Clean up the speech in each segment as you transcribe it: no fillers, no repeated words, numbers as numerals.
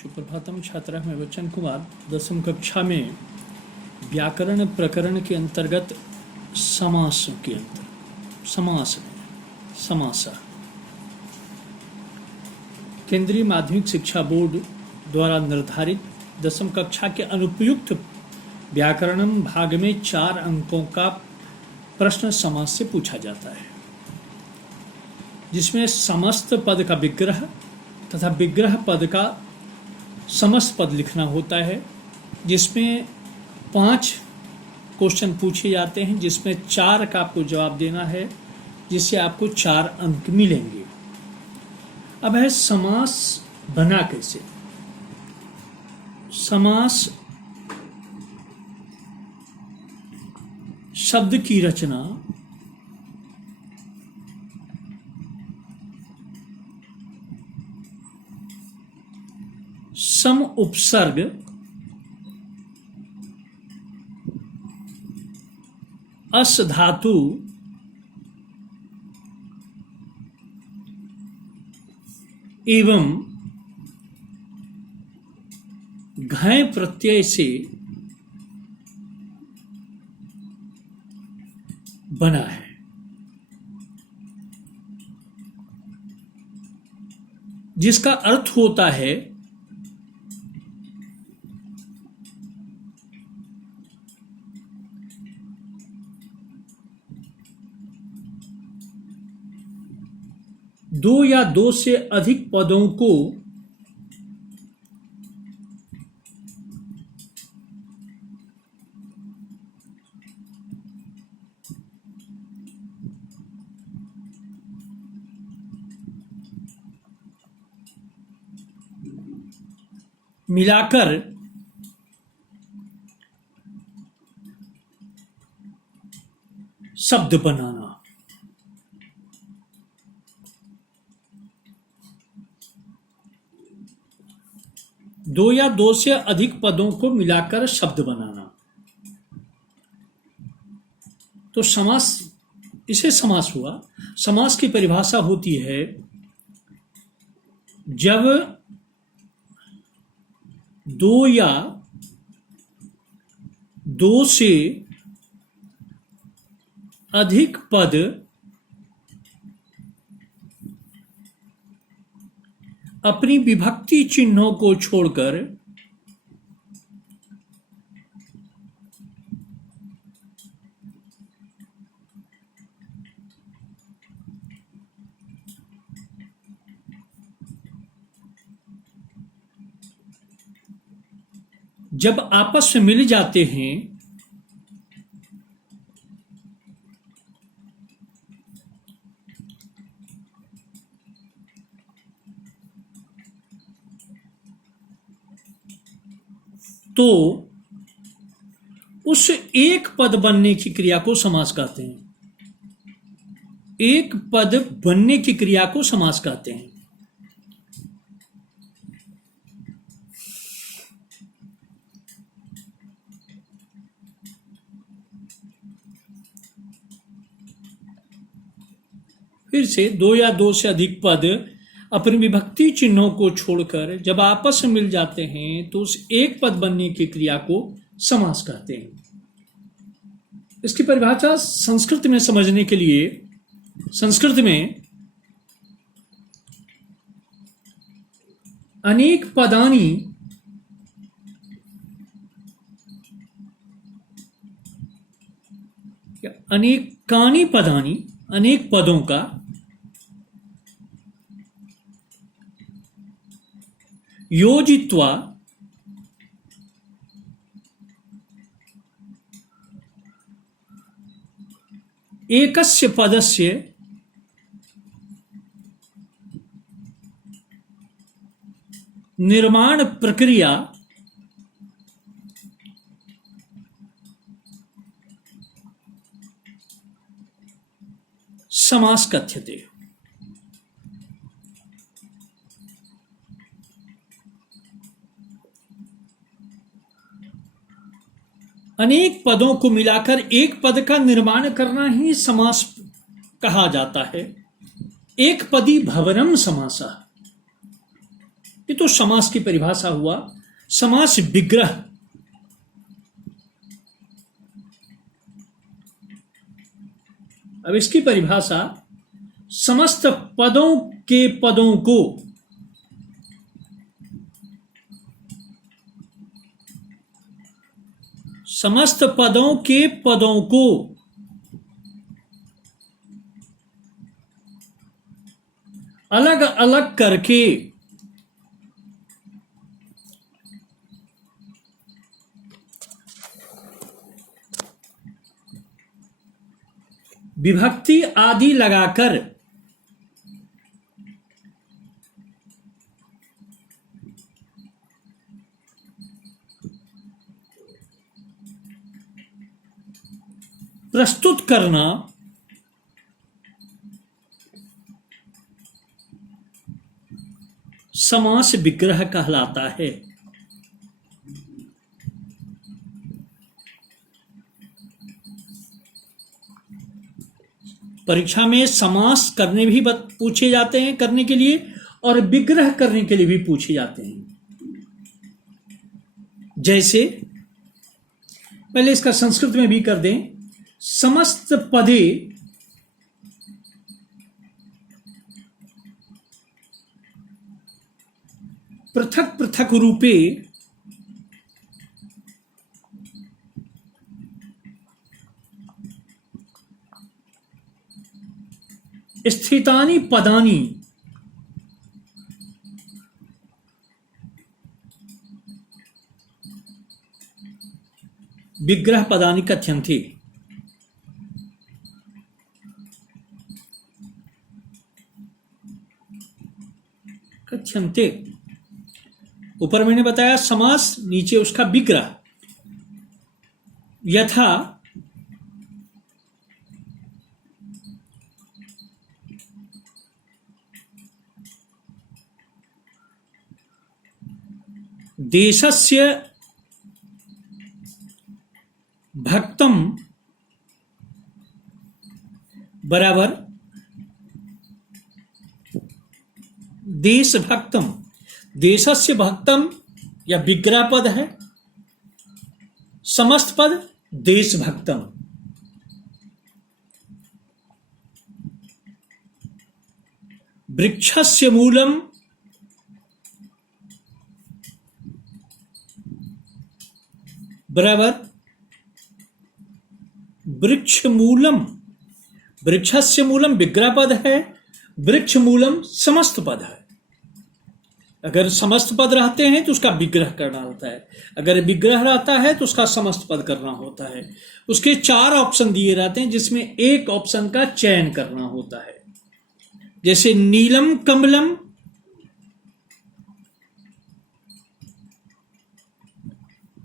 सुप्रभातम छात्रा, मैं बच्चन कुमार 10वीं कक्षा में व्याकरण प्रकरण के अंतर्गत समास के अंतर समास केंद्रीय माध्यमिक शिक्षा बोर्ड द्वारा निर्धारित 10वीं कक्षा के अनुपयुक्त व्याकरण भाग में 4 अंकों का प्रश्न समास से पूछा जाता है, जिसमें समस्त पद का विग्रह तथा विग्रह पद का समस्त पद लिखना होता है, जिसमें 5 क्वेश्चन पूछे जाते हैं, जिसमें 4 का आपको जवाब देना है, जिससे आपको 4 अंक मिलेंगे। अब है समास बना कैसे। समास शब्द की रचना सम उपसर्ग अस धातु एवं घय प्रत्यय से बना है। जिसका अर्थ होता है दो या दो से अधिक पदों को मिलाकर शब्द बनाना। दो या दो से अधिक पदों को मिलाकर शब्द बनाना, तो समास, इसे समास हुआ। समास की परिभाषा होती है जब दो या दो से अधिक पद अपनी विभक्ति चिन्हों को छोड़कर जब आपस में मिल जाते हैं तो उस एक पद बनने की क्रिया को समास कहते हैं। एक पद बनने की क्रिया को समास कहते हैं। फिर से, दो या दो से अधिक पद अपनी विभक्ति चिन्हों को छोड़कर जब आपस में मिल जाते हैं तो उस एक पद बनने की क्रिया को समास कहते हैं। इसकी परिभाषा संस्कृत में समझने के लिए, संस्कृत में अनेक पदानी या अनेकानि पदानी, अनेक पदों का योजित्वा एकस्य पदस्य निर्माण प्रक्रिया समास कथ्यते। अनेक पदों को मिलाकर एक पद का निर्माण करना ही समास कहा जाता है। एक पदी भवनम समासः। ये तो समास की परिभाषा हुआ। समास विग्रह, अब इसकी परिभाषा, समस्त पदों के पदों को समस्त पदों के पदों को अलग अलग करके विभक्ति आदि लगाकर प्रस्तुत करना समास विग्रह कहलाता है। परीक्षा में समास करने भी पूछे जाते हैं करने के लिए, और विग्रह करने के लिए भी पूछे जाते हैं। जैसे पहले इसका संस्कृत में भी कर दें, समस्त पदे पृथक पृथक रूपे स्थितानि पदानि विग्रह पदानि कथ्यन्ते। कथ्यन्ते, ऊपर मैंने बताया समास, नीचे उसका विग्रह। यथा देशस्य भक्तम बराबर देशभक्तम। देशस्य भक्तम या विग्रह पद है, समस्त पद देशभक्तम। वृक्षस्य मूलम बराबर वृक्ष मूलम। वृक्षस्य मूलम विग्रह पद है, वृक्ष मूलम समस्त पद है। अगर समस्त पद रहते हैं तो उसका विग्रह करना होता है, अगर विग्रह रहता है तो उसका समस्त पद करना होता है। उसके 4 ऑप्शन दिए रहते हैं जिसमें एक ऑप्शन का चयन करना होता है। जैसे नीलम कमलम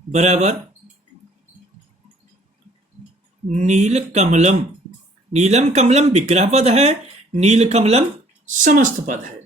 बराबर नील कमलम। नीलम कमलम विग्रह पद है, नील कमलम समस्त पद है।